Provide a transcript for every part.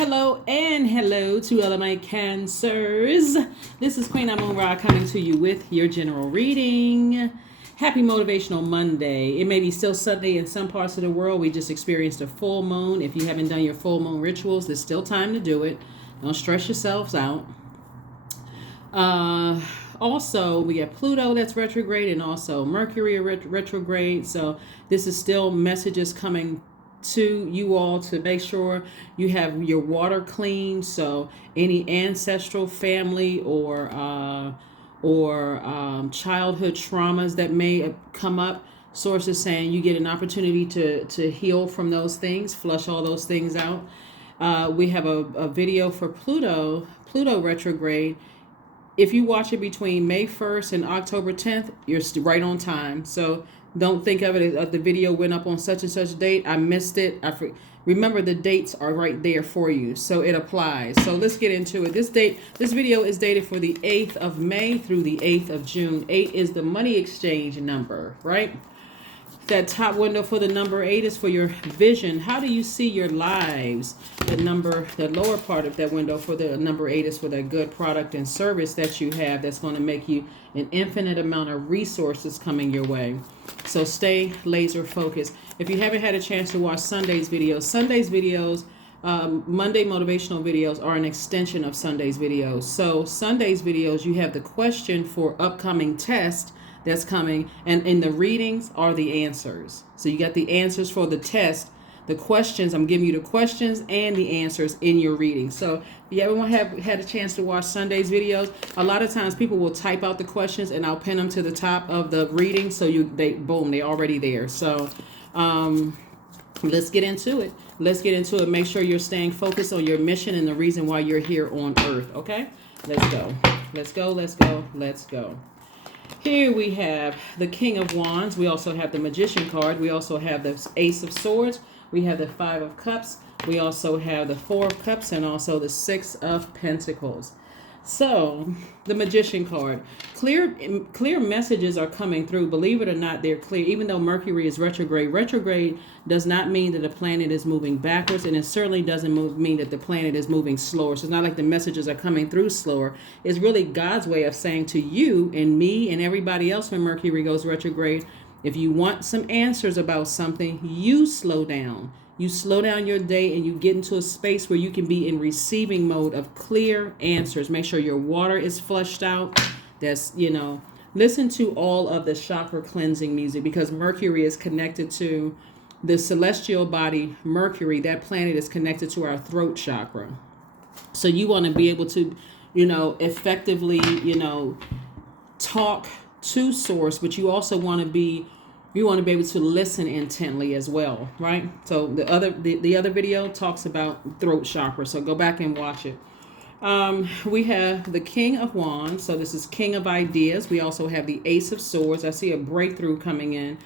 Hello and hello to all of my cancers. This is Queen Amun-Ra coming to you with your general reading. Happy Motivational Monday. It may be still Sunday in some parts of the world. We just experienced a full moon. If you haven't done your full moon rituals, there's still time to do it. Don't stress yourselves out. Also, we have Pluto that's retrograde and also Mercury retrograde. So this is still messages coming to you all to make sure you have your water clean. So any ancestral family or childhood traumas that may come up, sources saying you get an opportunity to heal from those things, flush all those things out. We have a video for Pluto retrograde. If you watch it between May 1st and October 10th, you're right on time. So don't think of it as the video went up on such and such date. I missed it. Remember, the dates are right there for you, so it applies. So let's get into it. This video is dated for the 8th of May through the 8th of June. 8 is the money exchange number, right? That top window for the number 8 is for your vision. How do you see your lives? The lower part of that window for the number 8 is for the good product and service that you have that's going to make you an infinite amount of resources coming your way. So stay laser focused. If you haven't had a chance to watch Sunday's videos, Monday motivational videos are an extension of Sunday's videos. So Sunday's videos, you have the question for upcoming test that's coming, and in the readings are the answers. So you got the answers for the test, the questions. I'm giving you the questions and the answers in your reading. So if you ever have had a chance to watch Sunday's videos, a lot of times people will type out the questions and I'll pin them to the top of the reading, so they're already there. So let's get into it. Make sure you're staying focused on your mission and the reason why you're here on Earth. Okay, let's go. Here we have the King of Wands. We also have the Magician card. We also have the Ace of Swords. We have the Five of Cups. We also have the Four of Cups and also the Six of Pentacles. So the Magician card, clear messages are coming through. Believe it or not, they're clear. Even though Mercury is retrograde, retrograde does not mean that the planet is moving backwards, and it certainly doesn't mean that the planet is moving slower. So it's not like the messages are coming through slower. It's really God's way of saying to you and me and everybody else when Mercury goes retrograde, if you want some answers about something, you slow down. You slow down your day and you get into a space where you can be in receiving mode of clear answers. Make sure your water is flushed out. Listen to all of the chakra cleansing music, because Mercury is connected to the celestial body. Mercury, that planet, is connected to our throat chakra. So you want to be able to, effectively, talk to source, but you also want to be able to listen intently as well, right? So the other video talks about throat chakra, so go back and watch it. We have the King of Wands, so this is King of Ideas. We also have the Ace of Swords. I see a breakthrough coming in,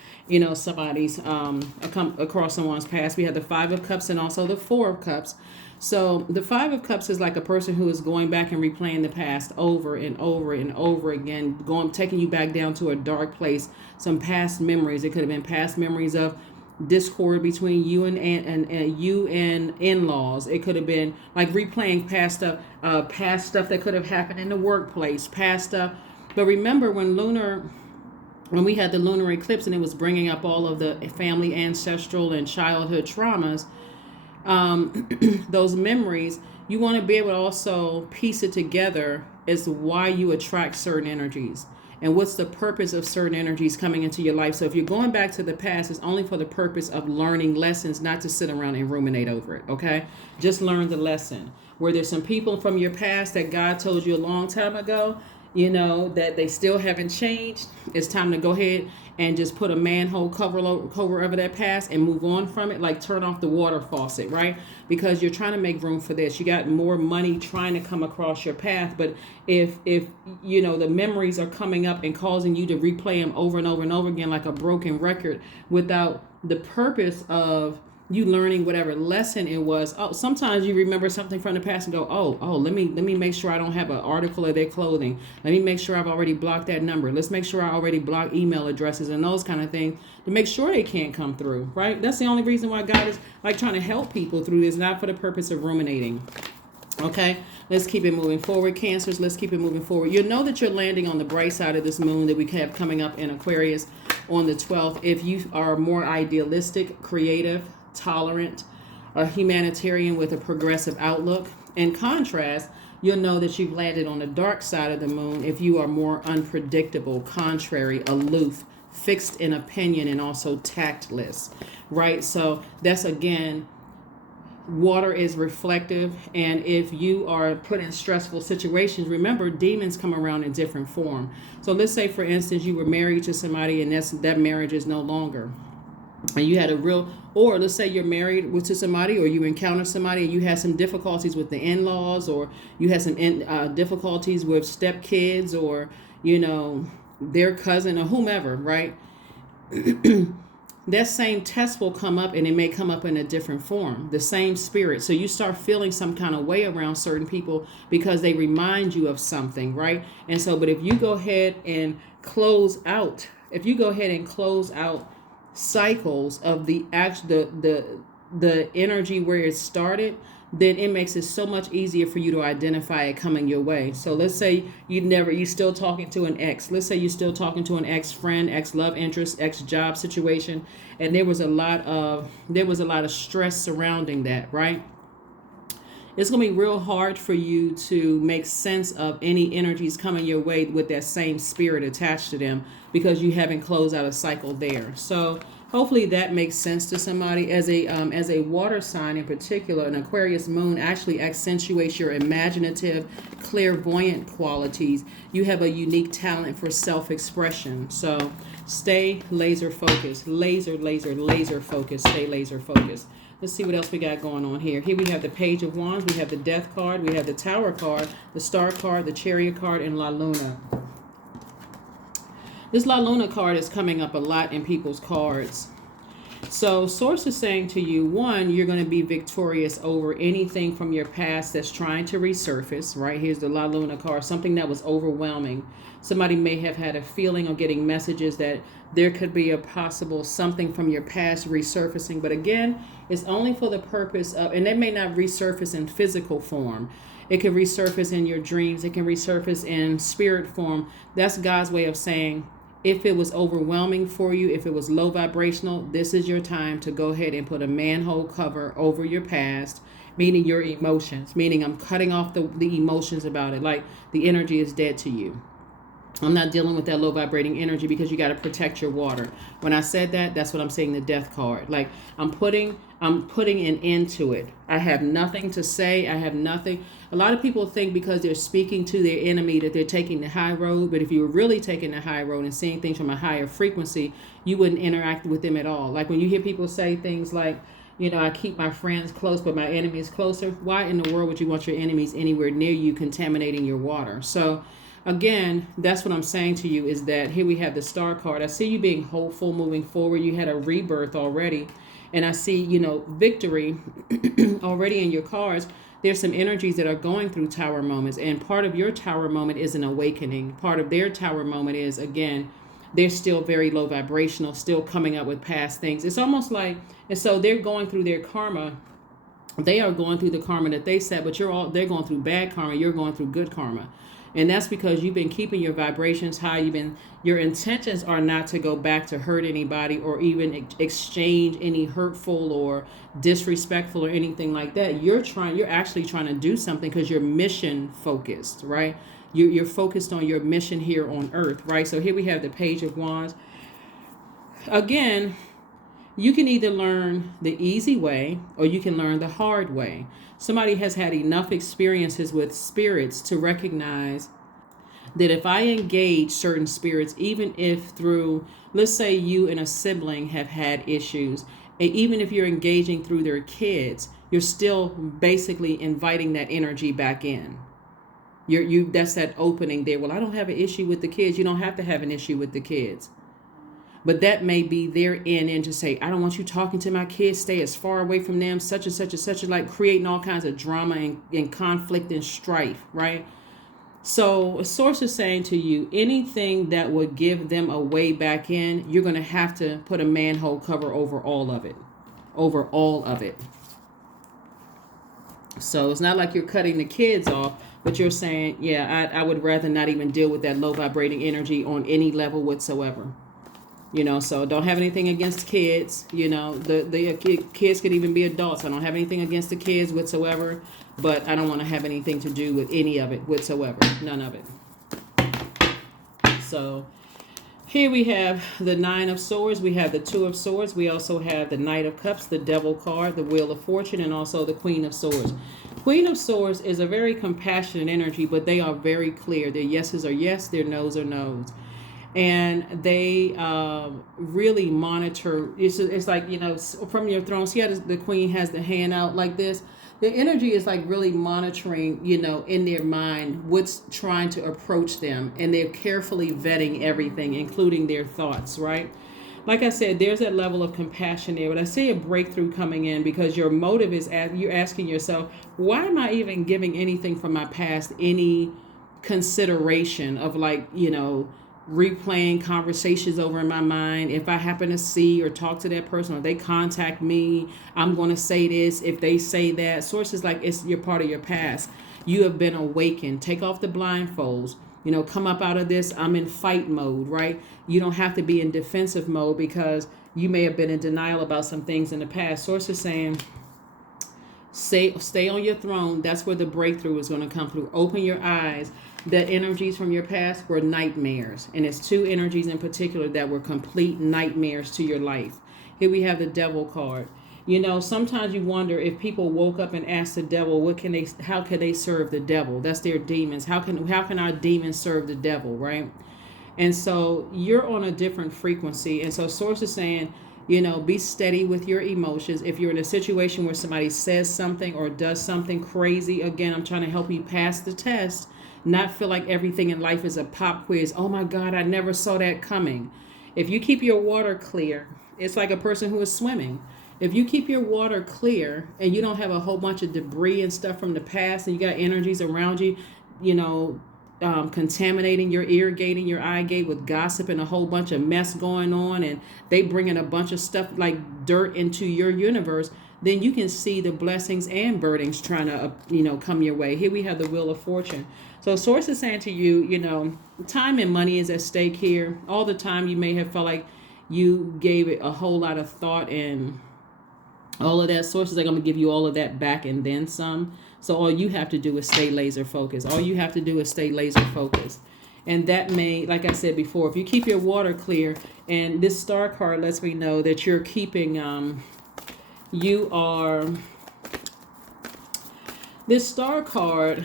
somebody's across someone's past. We have the Five of Cups and also the Four of Cups. So the Five of Cups is like a person who is going back and replaying the past over and over and over again, taking you back down to a dark place, some past memories. It could have been past memories of discord between you and in-laws. It could have been like replaying past stuff that could have happened in the workplace, past stuff. But remember when we had the lunar eclipse and it was bringing up all of the family, ancestral, and childhood traumas, those memories, you want to be able to also piece it together as to why you attract certain energies and what's the purpose of certain energies coming into your life. So if you're going back to the past, it's only for the purpose of learning lessons, not to sit around and ruminate over it, okay? Just learn the lesson. Where there's some people from your past that God told you a long time ago, that they still haven't changed, it's time to go ahead and just put a manhole cover over that past and move on from it, like turn off the water faucet, right? Because you're trying to make room for this. You got more money trying to come across your path, but if the memories are coming up and causing you to replay them over and over and over again like a broken record without the purpose of you learning whatever lesson it was. Oh, sometimes you remember something from the past and go, let me make sure I don't have an article of their clothing. Let me make sure I've already blocked that number. Let's make sure I already blocked email addresses and those kind of things to make sure they can't come through, right? That's the only reason why God is like trying to help people through this, not for the purpose of ruminating. Okay, let's keep it moving forward. Cancers, let's keep it moving forward. You'll know that you're landing on the bright side of this moon that we have coming up in Aquarius on the 12th. If you are more idealistic, creative, tolerant, a humanitarian with a progressive outlook. In contrast, you'll know that you've landed on the dark side of the moon if you are more unpredictable, contrary, aloof, fixed in opinion, and also tactless, right? So that's, again, water is reflective, and if you are put in stressful situations, remember, demons come around in different form. So let's say, for instance, you were married to somebody and that marriage is no longer, and you had a real, or let's say you're married to somebody, or you encounter somebody and you had some difficulties with the in-laws, or you had some difficulties with stepkids, or their cousin or whomever, right? That same test will come up, and it may come up in a different form, the same spirit. So you start feeling some kind of way around certain people because they remind you of something, right? And so, but if you go ahead and close out cycles of the energy where it started, then it makes it so much easier for you to identify it coming your way. So let's say you're still talking to an ex. Let's say you're still talking to an ex-friend, ex-love interest, ex-job situation, and there was a lot of stress surrounding that, right? It's going to be real hard for you to make sense of any energies coming your way with that same spirit attached to them because you haven't closed out a cycle there. So hopefully that makes sense to somebody. As a water sign in particular, an Aquarius moon actually accentuates your imaginative, clairvoyant qualities. You have a unique talent for self-expression. So stay laser focused, laser focused, stay laser focused. Let's see what else we got going on here. Here we have the Page of Wands, we have the Death card, we have the Tower card, the Star card, the Chariot card, and La Luna. This La Luna card is coming up a lot in people's cards. So Source is saying to you, one, you're going to be victorious over anything from your past that's trying to resurface, right? Here's the La Luna card, something that was overwhelming. Somebody may have had a feeling or getting messages that there could be a possible something from your past resurfacing. But again, it's only for the purpose of, and it may not resurface in physical form. It can resurface in your dreams. It can resurface in spirit form. That's God's way of saying, if it was overwhelming for you, if it was low vibrational, this is your time to go ahead and put a manhole cover over your past, meaning your emotions, meaning I'm cutting off the emotions about it. Like the energy is dead to you. I'm not dealing with that low vibrating energy because you got to protect your water. When I said that, that's what I'm saying, the Death card. Like I'm putting an end to it. I have nothing to say. I have nothing. A lot of people think because they're speaking to their enemy that they're taking the high road. But if you were really taking the high road and seeing things from a higher frequency, you wouldn't interact with them at all. Like when you hear people say things like, I keep my friends close, but my enemies closer. Why in the world would you want your enemies anywhere near you contaminating your water? So again, that's what I'm saying to you is that here we have the Star card. I see you being hopeful moving forward. You had a rebirth already. And I see, victory already in your cards. There's some energies that are going through tower moments. And part of your tower moment is an awakening. Part of their tower moment is, again, they're still very low vibrational, still coming up with past things. It's almost like, and so they're going through their karma. They are going through the karma that they set, but they're going through bad karma. You're going through good karma. And that's because you've been keeping your vibrations high. Your intentions are not to go back to hurt anybody or even exchange any hurtful or disrespectful or anything like that. You're actually trying to do something because you're mission focused, right? You're focused on your mission here on earth, right? So here we have the Page of Wands. Again, you can either learn the easy way or you can learn the hard way. Somebody has had enough experiences with spirits to recognize that if I engage certain spirits, even if through, let's say you and a sibling have had issues, and even if you're engaging through their kids, you're still basically inviting that energy back in. That's that opening there. Well, I don't have an issue with the kids. You don't have to have an issue with the kids. But that may be their end to say, I don't want you talking to my kids. Stay as far away from them, such and such and such, like creating all kinds of drama and conflict and strife, right? So a source is saying to you, anything that would give them a way back in, you're going to have to put a manhole cover over all of it. Over all of it. So it's not like you're cutting the kids off, but you're saying, yeah, I would rather not even deal with that low vibrating energy on any level whatsoever. So don't have anything against kids. The kids could even be adults. I don't have anything against the kids whatsoever, but I don't want to have anything to do with any of it whatsoever. None of it. So here we have the Nine of Swords. We have the Two of Swords. We also have the Knight of Cups, the Devil card, the Wheel of Fortune, and also the Queen of Swords. Queen of Swords is a very compassionate energy, but they are very clear. Their yeses are yes, their nos are nos. And they really monitor. It's like, from your throne. See how the queen has the hand out like this? The energy is like really monitoring, in their mind what's trying to approach them. And they're carefully vetting everything, including their thoughts, right? Like I said, there's that level of compassion there. But I see a breakthrough coming in because your motive is, you're asking yourself, why am I even giving anything from my past any consideration of replaying conversations over in my mind? If I happen to see or talk to that person or they contact me, I'm going to say this. If they say that, sources like you're part of your past. You have been awakened. Take off the blindfolds. Come up out of this. I'm in fight mode, right? You don't have to be in defensive mode because you may have been in denial about some things in the past. Sources saying, stay on your throne. That's where the breakthrough is going to come through. Open your eyes. The energies from your past were nightmares. And it's two energies in particular that were complete nightmares to your life. Here we have the Devil card. Sometimes you wonder if people woke up and asked the devil, how can they serve the devil? That's their demons. How can our demons serve the devil, right? And so you're on a different frequency. And so source is saying, be steady with your emotions. If you're in a situation where somebody says something or does something crazy, again, I'm trying to help you pass the test. Not feel like everything in life is a pop quiz. Oh my God, I never saw that coming. If you keep your water clear, it's like a person who is swimming. If you keep your water clear and you don't have a whole bunch of debris and stuff from the past and you got energies around you, contaminating your ear gate and your eye gate with gossip and a whole bunch of mess going on, and they bringing a bunch of stuff like dirt into your universe, then you can see the blessings and burdens trying to, come your way. Here we have the Wheel of Fortune. So source is saying to you, time and money is at stake here. All the time you may have felt like you gave it a whole lot of thought and all of that. Sources are going to give you all of that back and then some. So all you have to do is stay laser focused. All you have to do is stay laser focused. And that may, like I said before, if you keep your water clear, and this star card lets me know that you're keeping, this star card,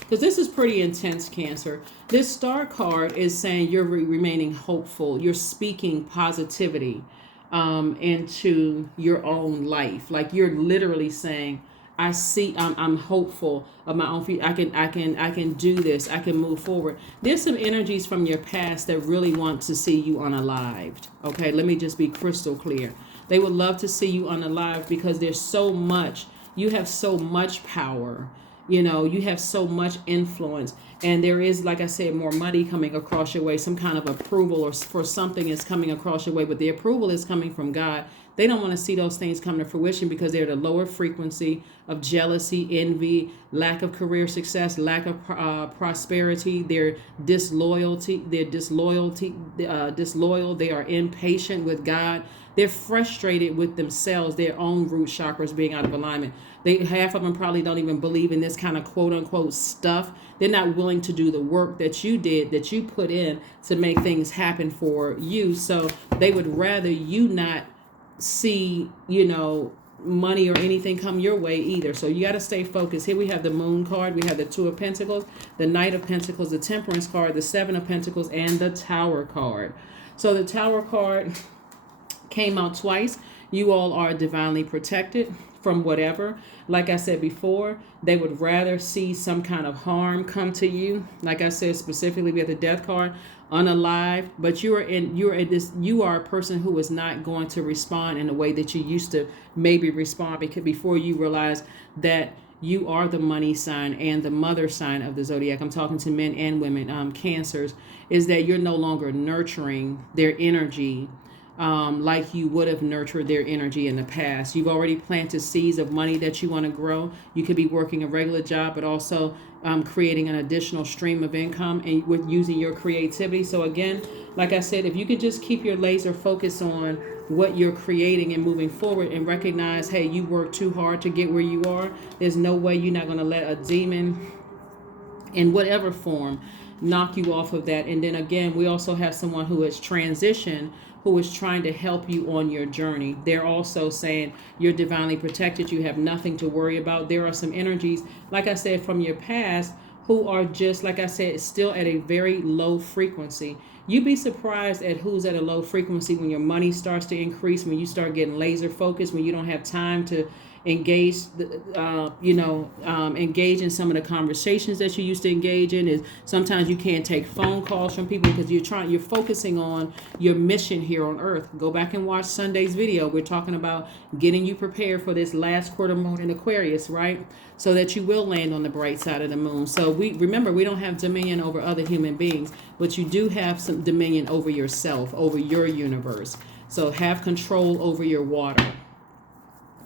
because this is pretty intense, Cancer. This star card is saying you're remaining hopeful. You're speaking positivity into your own life. Like you're literally saying, I'm hopeful of my own future. I can do this. I can move forward. There's some energies from your past that really want to see you unalived. Okay, let me just be crystal clear. They would love to see you unalived because there's so much. You have so much power. You have so much influence, and there is, like I said, more money coming across your way. Some kind of approval or for something is coming across your way, but the approval is coming from God. They don't want to see those things come to fruition because they're at a lower frequency of jealousy, envy, lack of career success, lack of prosperity. They're disloyal. They are impatient with God. They're frustrated with themselves, their own root chakras being out of alignment. Half of them probably don't even believe in this kind of quote unquote stuff. They're not willing to do the work that you did, that you put in to make things happen for you. So they would rather you not see, money or anything come your way either. So you got to stay focused. Here we have the Moon card. We have the Two of Pentacles, the Knight of Pentacles, the Temperance card, the Seven of Pentacles, and the Tower card. So the Tower card came out twice. You all are divinely protected from whatever. Like I said before, they would rather see some kind of harm come to you. Like I said, specifically with the death card, unalive, but you are a person who is not going to respond in the way that you used to maybe respond, because before you realize that you are the money sign and the mother sign of the zodiac. I'm talking to men and women, cancers, is that you're no longer nurturing their energy like you would have nurtured their energy in the past. You've already planted seeds of money that you want to grow. You could be working a regular job, but also creating an additional stream of income and with using your creativity. So again, like I said, if you could just keep your laser focus on what you're creating and moving forward and recognize, hey, you worked too hard to get where you are. There's no way you're not going to let a demon in whatever form knock you off of that. And then again, we also have someone who has transitioned, who is trying to help you on your journey. They're also saying you're divinely protected. You have nothing to worry about. There are some energies, like I said, from your past who are just, like I said, still at a very low frequency. You'd be surprised at who's at a low frequency when your money starts to increase, when you start getting laser focused, when you don't have time to engage, engage in some of the conversations that you used to engage in. Is sometimes you can't take phone calls from people because you're focusing on your mission here on earth. Go back and watch Sunday's video. We're talking about getting you prepared for this last quarter moon in Aquarius, right? So that you will land on the bright side of the moon. So we don't have dominion over other human beings, but you do have some dominion over yourself, over your universe. So have control over your water.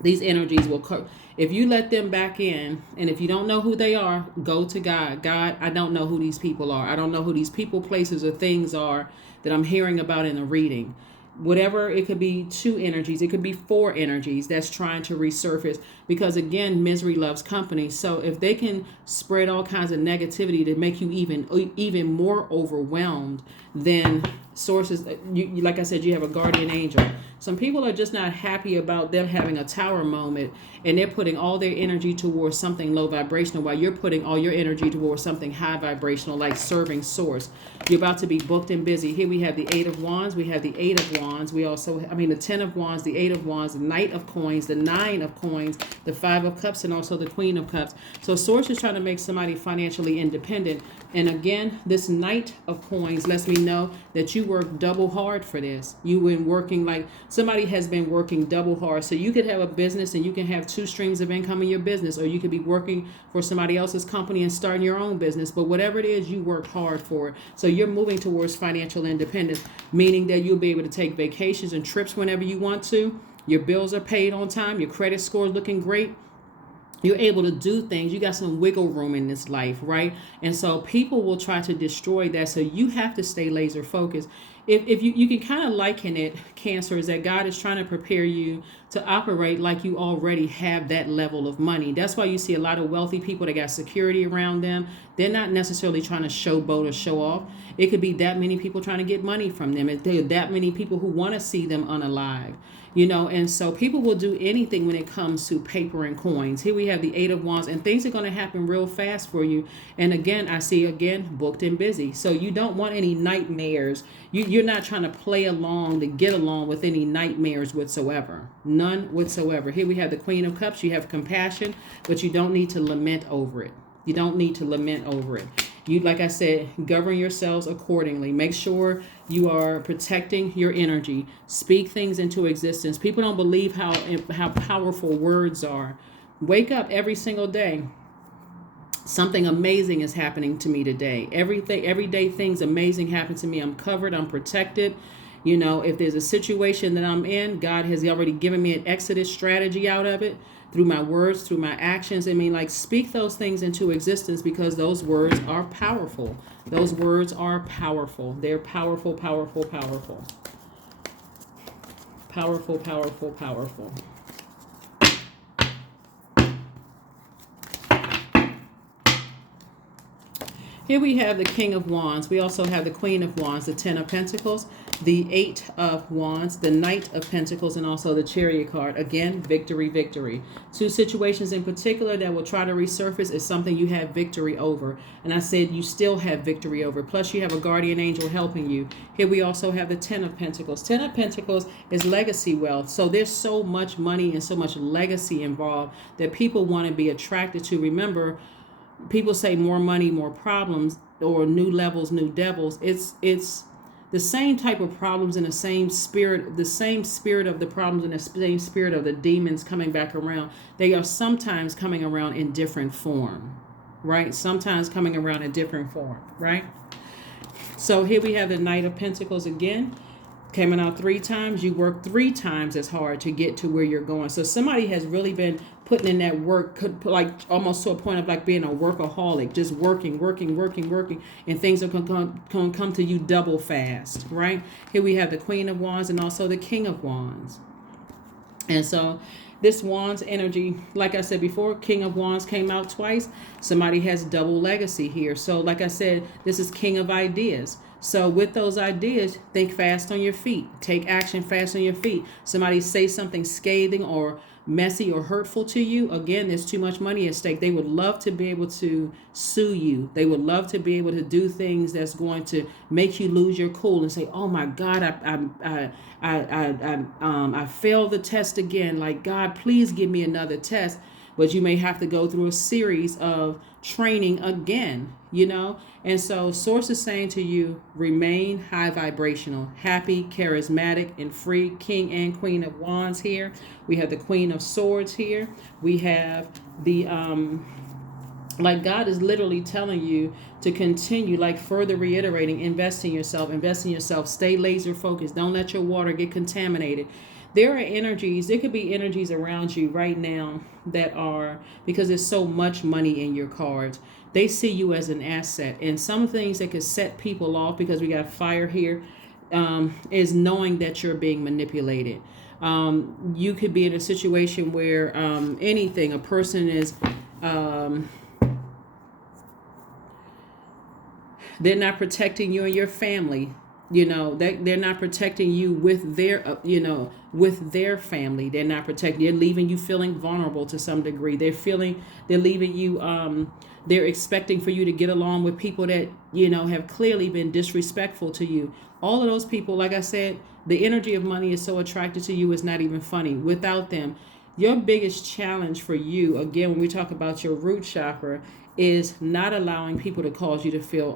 These energies will, if you let them back in, and if you don't know who they are, go to God. God, I don't know who these people are. I don't know who these people, places, or things are that I'm hearing about in the reading. Whatever, it could be 2 energies, it could be 4 energies that's trying to resurface, because again, misery loves company. So if they can spread all kinds of negativity to make you even more overwhelmed, then sources, like I said, you have a guardian angel. Some people are just not happy about them having a tower moment, and they're putting all their energy towards something low vibrational while you're putting all your energy towards something high vibrational, like serving source. You're about to be booked and busy. Here we have the 8 of Wands, we have the 8 of Wands, the 10 of Wands, the 8 of Wands, the Knight of Coins, the 9 of Coins, the 5 of Cups, and also the Queen of Cups. So source is trying to make somebody financially independent. And again, this Knight of Coins lets me know that you worked double hard for this. You've been working, like somebody has been working double hard. So you could have a business and you can have 2 streams of income in your business, or you could be working for somebody else's company and starting your own business. But whatever it is, you worked hard for it. So you're moving towards financial independence, meaning that you'll be able to take vacations and trips whenever you want to. Your bills are paid on time. Your credit score is looking great. You're able to do things. You got some wiggle room in this life, right? And so people will try to destroy that. So you have to stay laser focused. If you can kind of liken it, Cancer, is that God is trying to prepare you to operate like you already have that level of money. That's why you see a lot of wealthy people that got security around them. They're not necessarily trying to showboat or show off. It could be that many people trying to get money from them. There are that many people who want to see them unalive. And so people will do anything when it comes to paper and coins. Here we have the 8 of Wands, and things are going to happen real fast for you. And again, I see booked and busy. So you don't want any nightmares. You're not trying to play along to get along with any nightmares whatsoever. None whatsoever. Here we have the Queen of Cups. You have compassion, but you don't need to lament over it. You don't need to lament over it. You, like I said, govern yourselves accordingly. Make sure you are protecting your energy. Speak things into existence. People don't believe how powerful words are. Wake up every single day. Something amazing is happening to me today. Every day things amazing happen to me. I'm covered. I'm protected. If there's a situation that I'm in, God has already given me an exodus strategy out of it. Through my words, through my actions. Speak those things into existence, because those words are powerful. Those words are powerful. They're powerful, powerful, powerful. Powerful, powerful, powerful. Here we have the King of Wands. We also have the Queen of Wands, the Ten of Pentacles, the Eight of Wands, the Knight of Pentacles, and also the Chariot card. Again, victory, victory. Two situations in particular that will try to resurface is something you have victory over. And I said you still have victory over. Plus you have a guardian angel helping you. Here we also have the Ten of Pentacles. Ten of Pentacles is legacy wealth. So there's so much money and so much legacy involved that people want to be attracted to. Remember, people say more money, more problems, or new levels, new devils. It's the same type of problems and the same spirit of the problems and the same spirit of the demons coming back around. They are sometimes coming around in different form, right? Sometimes coming around in different form, right? So here we have the Knight of Pentacles again. Coming out 3 times, you work 3 times as hard to get to where you're going. So somebody has really been putting in that work, could like almost to a point of like being a workaholic, just working, and things are going to come to you double fast, right? Here we have the Queen of Wands and also the King of Wands. And so this Wands energy, like I said before, King of Wands came out twice. Somebody has double legacy here. So like I said, this is King of Ideas. So with those ideas, think fast on your feet. Take action fast on your feet. Somebody say something scathing or messy or hurtful to you. Again, there's too much money at stake. They would love to be able to sue you. They would love to be able to do things that's going to make you lose your cool and say, "Oh my God, I failed the test again. Like, God, please give me another test." But you may have to go through a series of training again, you know? And so Source is saying to you, remain high vibrational, happy, charismatic, and free. King and Queen of Wands here. We have the Queen of Swords here. We have the, like God is literally telling you to continue, like further reiterating, invest in yourself, stay laser focused. Don't let your water get contaminated. There are energies, there could be energies around you right now that are, because there's so much money in your cards, they see you as an asset. And some things that could set people off, because we got fire here, is knowing that you're being manipulated. You could be in a situation where a person is, they're not protecting you and your family. You know, they're not protecting you with their, with their family. They're not protecting. They're leaving you feeling vulnerable to some degree. They're leaving you, they're expecting for you to get along with people that, have clearly been disrespectful to you. All of those people, like I said, the energy of money is so attracted to you, it's not even funny. Without them, your biggest challenge for you, again, when we talk about your root chakra, is not allowing people to cause you to feel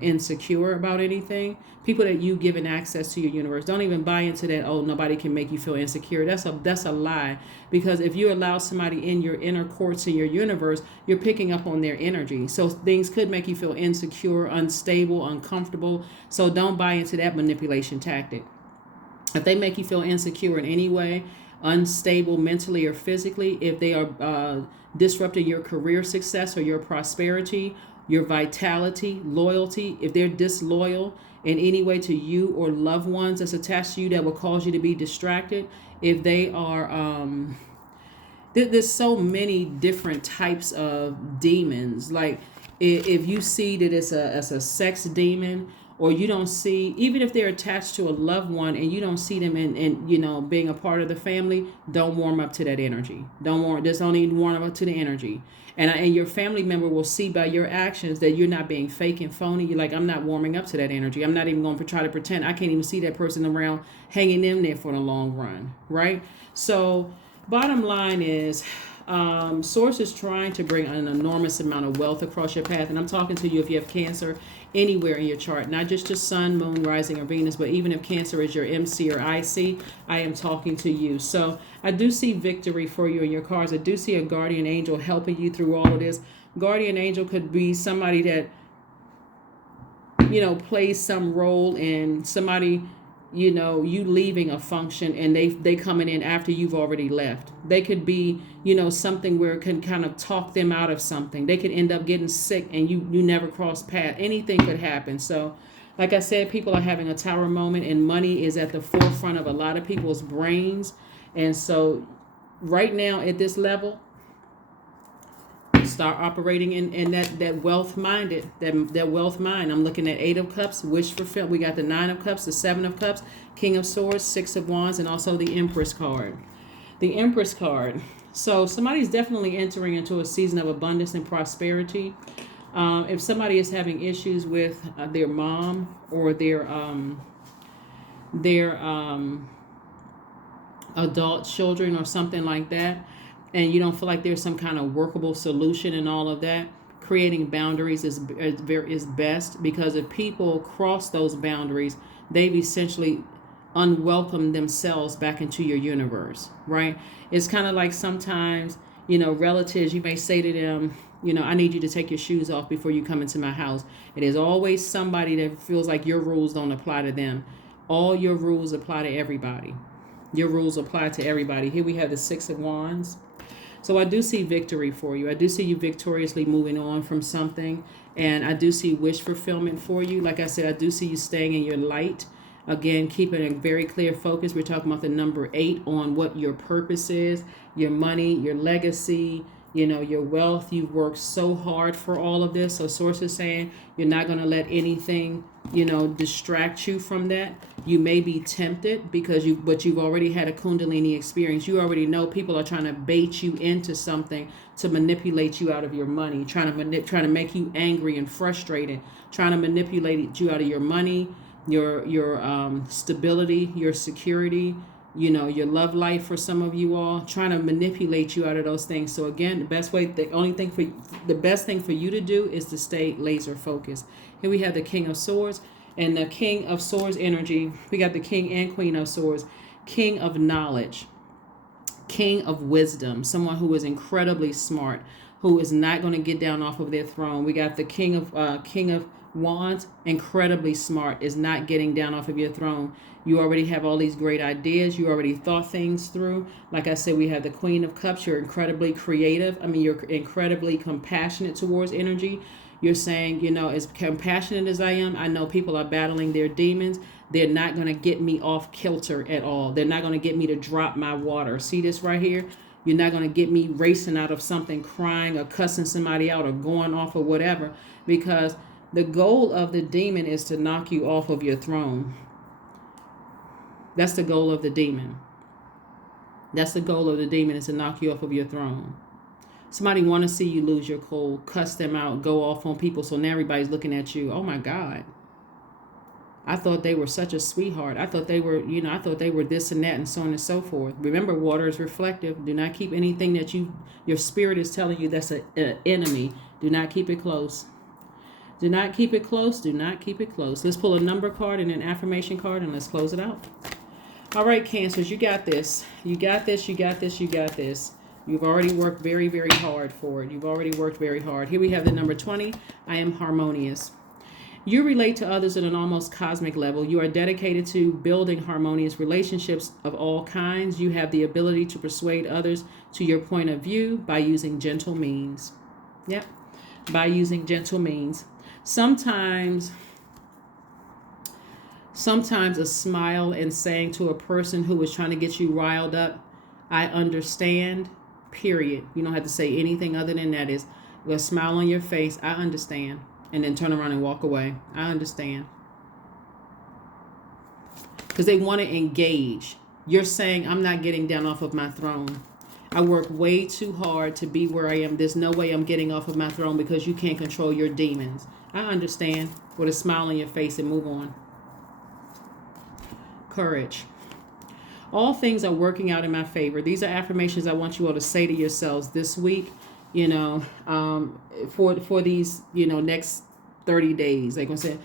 insecure about anything. People that you given access to your universe. Don't even buy into that, oh, nobody can make you feel insecure. That's a lie. Because if you allow somebody in your inner courts in your universe, you're picking up on their energy. So things could make you feel insecure, unstable, uncomfortable. So don't buy into that manipulation tactic. If they make you feel insecure in any way, unstable mentally or physically, if they are disrupting your career success or your prosperity, your vitality, loyalty, if they're disloyal in any way to you or loved ones that's attached to you that will cause you to be distracted, if they are, there's so many different types of demons. Like if you see that it's a sex demon, or you don't see, even if they're attached to a loved one and you don't see them in being a part of the family, don't warm up to that energy. Just don't even warm up to the energy. And your family member will see by your actions that you're not being fake and phony. You're like, I'm not warming up to that energy. I'm not even going to try to pretend. I can't even see that person around hanging in there for the long run, right? So bottom line is, Source is trying to bring an enormous amount of wealth across your path. And I'm talking to you if you have Cancer anywhere in your chart, not just your sun, moon, rising, or Venus, but even if Cancer is your MC or IC, I am talking to you. So I do see victory for you in your cards. I do see a guardian angel helping you through all of this. Guardian angel could be somebody that, plays some role in somebody, you leaving a function and they coming in after you've already left. They could be, something where it can kind of talk them out of something. They could end up getting sick and you never cross paths. Anything could happen. So like I said, people are having a tower moment and money is at the forefront of a lot of people's brains. And so right now at this level, start start operating in that wealth minded, that wealth mind. I'm looking at 8 of Cups, wish fulfillment. We got the 9 of Cups, the 7 of Cups, King of Swords, 6 of Wands, and also the Empress card. The Empress card. So somebody's definitely entering into a season of abundance and prosperity. If somebody is having issues with their mom or their adult children or something like that, and you don't feel like there's some kind of workable solution and all of that, creating boundaries is best, because if people cross those boundaries, they've essentially unwelcomed themselves back into your universe, right? It's kind of like sometimes, relatives, you may say to them, I need you to take your shoes off before you come into my house. It is always somebody that feels like your rules don't apply to them. All your rules apply to everybody. Your rules apply to everybody. Here we have the 6 of Wands. So I do see victory for you. I do see you victoriously moving on from something. And I do see wish fulfillment for you. Like I said, I do see you staying in your light. Again, keeping a very clear focus. We're talking about the number 8 on what your purpose is, your money, your legacy, your wealth. You've worked so hard for all of this. So Source is saying you're not going to let anything, distract you from that. You may be tempted but you've already had a Kundalini experience. You already know people are trying to bait you into something to manipulate you out of your money, trying to make you angry and frustrated, trying to manipulate you out of your money, your stability, your security, your love life. For some of you all, trying to manipulate you out of those things. So again, the best thing for you to do is to stay laser focused. Here we have the King of Swords, and the King of Swords energy. We got the King and Queen of Swords, King of knowledge, King of wisdom, someone who is incredibly smart, who is not going to get down off of their throne. We got the King of Wands, incredibly smart, is not getting down off of your throne. You already have all these great ideas. You already thought things through. Like I said, we have the Queen of Cups. You're incredibly creative. You're incredibly compassionate towards energy. You're saying, as compassionate as I am, I know people are battling their demons. They're not going to get me off kilter at all. They're not going to get me to drop my water. See this right here? You're not going to get me racing out of something, crying or cussing somebody out or going off or whatever, because the goal of the demon is to knock you off of your throne. That's the goal of the demon. That's the goal of the demon, is to knock you off of your throne. Somebody want to see you lose your cool, cuss them out, go off on people, so now everybody's looking at you. Oh my God. I thought they were such a sweetheart. I thought they were, I thought they were this and that and so on and so forth. Remember, water is reflective. Do not keep anything that your spirit is telling you that's an enemy. Do not keep it close. Do not keep it close. Do not keep it close. Let's pull a number card and an affirmation card, and let's close it out. All right, Cancers, you got this. You got this. You got this. You got this. You've already worked very, very hard for it. You've already worked very hard. Here we have the number 20. I am harmonious. You relate to others at an almost cosmic level. You are dedicated to building harmonious relationships of all kinds. You have the ability to persuade others to your point of view by using gentle means. Yep, by using gentle means. Sometimes a smile and saying to a person who is trying to get you riled up, I understand, period. You don't have to say anything other than that. Is a smile on your face, I understand, and then turn around and walk away. I understand. Because they want to engage. You're saying, I'm not getting down off of my throne. I work way too hard to be where I am. There's no way I'm getting off of my throne because you can't control your demons. I understand. With a smile on your face and move on. Courage. All things are working out in my favor. These are affirmations I want you all to say to yourselves this week, for these, next 30 days. Like I said,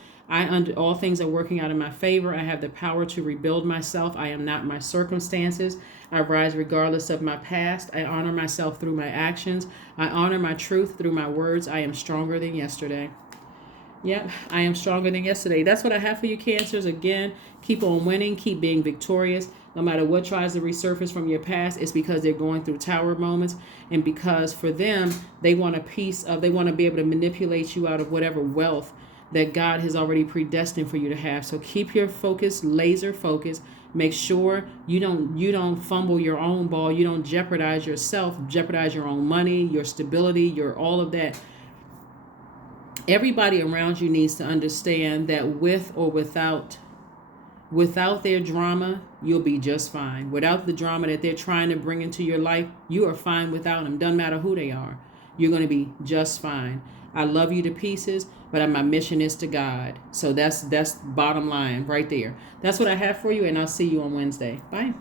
all things are working out in my favor. I have the power to rebuild myself. I am not my circumstances. I rise regardless of my past. I honor myself through my actions. I honor my truth through my words. I am stronger than yesterday. Yep, I am stronger than yesterday. That's what I have for you, Cancers. Again, keep on winning. Keep being victorious. No matter what tries to resurface from your past, it's because they're going through tower moments. And because for them, they want they want to be able to manipulate you out of whatever wealth that God has already predestined for you to have. So keep your focus, laser focus. Make sure you don't fumble your own ball. You don't jeopardize yourself, jeopardize your own money, your stability, your all of that. Everybody around you needs to understand that with or without their drama, you'll be just fine. Without the drama that they're trying to bring into your life, you are fine without them. Doesn't matter who they are. You're going to be just fine. I love you to pieces, but my mission is to God. So that's bottom line right there. That's what I have for you, and I'll see you on Wednesday. Bye.